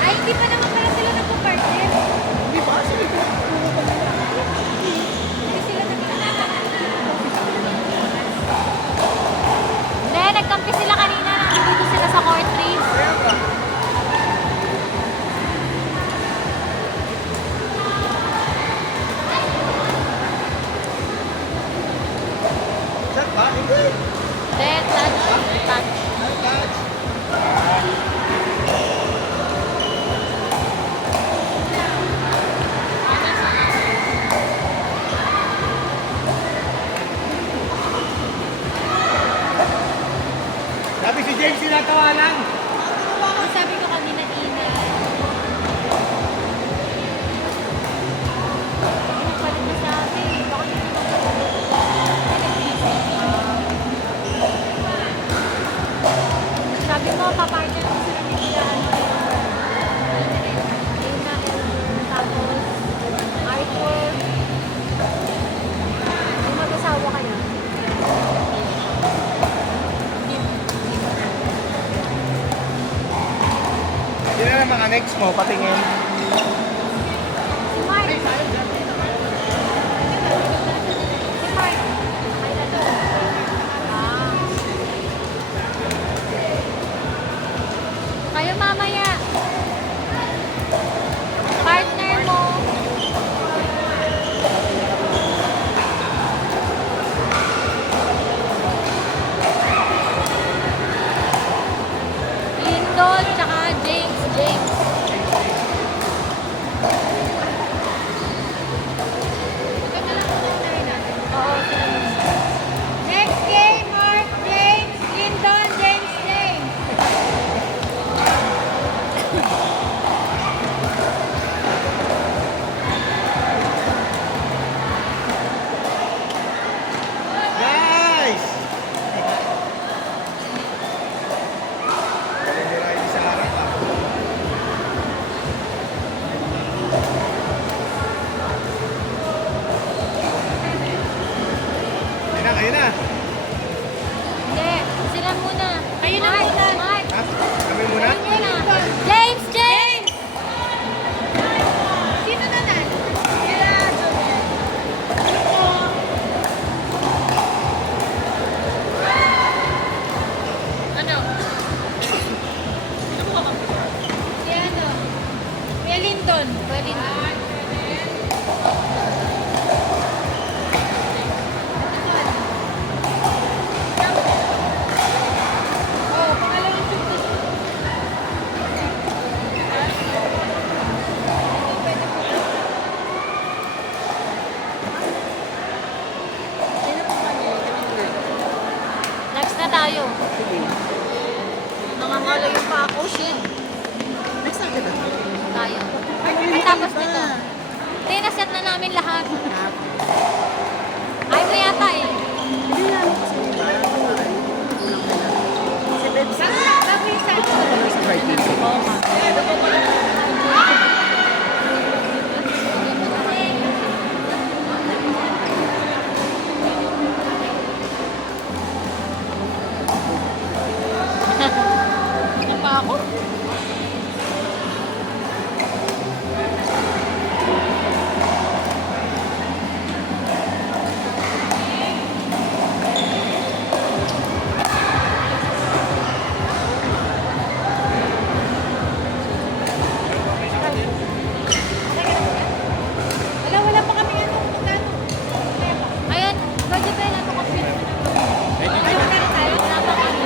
Ay, hindi pa naman pala sila nagpo-partner. Hindi ba? Sige. Hindi sila Hindi, nagkampi sila kanina. Nandito sila sa court 3. Kaya ba? Chat ba? Hindi. Hindi, touch. Touch. Ay, touch. Sabi si James sinatawanan. Ang sabi ko kanina, Ina. Yung palit na sabi. Baka hindi sabi mo, papartner ko sila nila. Ina, tapos Arthur. Yung mag-asawa kaya. Hindi na naman ang next mo, patingin. Si Mark. Si Mark. Ah. Kayo mamaya. Partner mo. Lindon, tsaka James. James. Oo, sila yun. Next game, Mark, James, Lindon, James, James. Nice! Kalenderahin sa harap ah. Ayun na. Hindi, sila muna. Kayo na muna. Mark, Ha? Kami muna? kayo muna. James, James! Sino na nan? Ano? Si ano? Kuya Lindon. Kuya Lindon. Oh, pangalawang 50. Next na tayo. Nangangalayong pa ako, shit. Next time na. Tayo. Pagkatapos nito. Hindi, naset na namin lahat. Ay mo yata eh. Sabi sa Oo nga. Ano pa ako? Wala pa kami ano. Magkano? Ayan, budget pa yan. Ano kasi? Wala pa kami.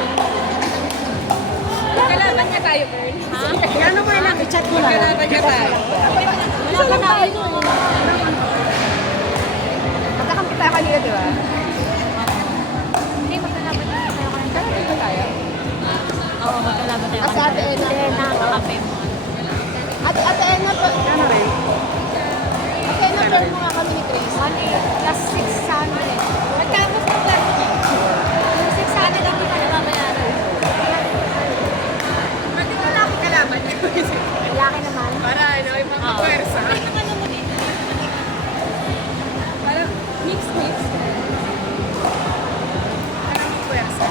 Kalaban niya tayo, girl. Ha? Ano mo lang, i-chat mo lang. Kalaban niya tayo. Wala pa tayo. Magkakampi tayo kanina, di ba? Hindi, magkalaban tayo kanina. Kalaban ba tayo? Oo, magkalaban tayo Ah, sa Ate kanina. Edna. Hindi, nakakape mo. Ate Edna po. Ano ba? Ate Edna po mga kami ni Grace. Money, plus 600. Magkamos na plus 600 ang kita nababayaran. Pwede mo lang ako kalaban. Malaki naman. Para ano, yung mga Oo. pwersa. Ano mo dito? Para mix-mix. Para mga pwersa.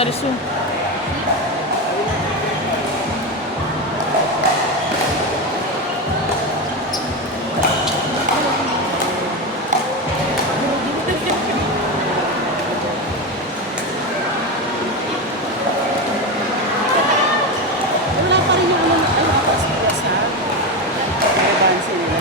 na resume. Wala pa rin yung ano na ay nakapasok sa advance nila.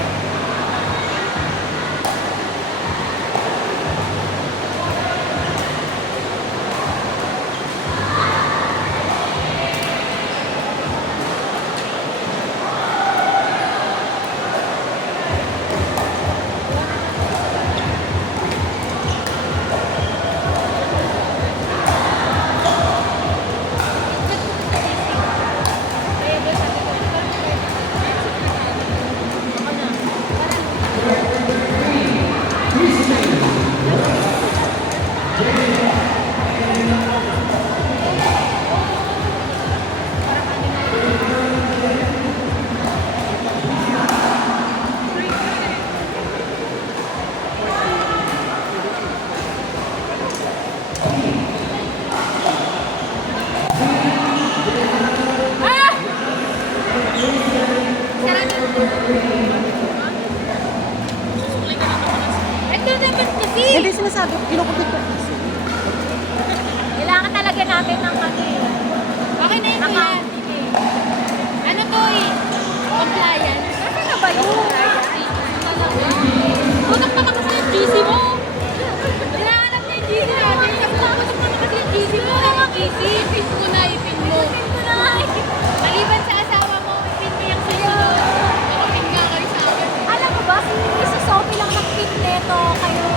Ito naman kasi. Hindi sinasabi, kinukupit ko kasi. Kailangan talaga natin ng ano eh. Okay na yun kuya. Ano to eh? Compliance. Kasi na ba yun? Tutok naman kasi yung GC mo. Hinahanap na yung GC natin. Tutok naman kasi yung GC mo. Wala nga GC. Ipin mo na, ipin mo. Ipin mo na. Maliban sa asawa mo, ipin mo yung sa'yo. Nakapin nga kayo sa akin. Alam mo ba, si Sophie lang nag-pin neto kayo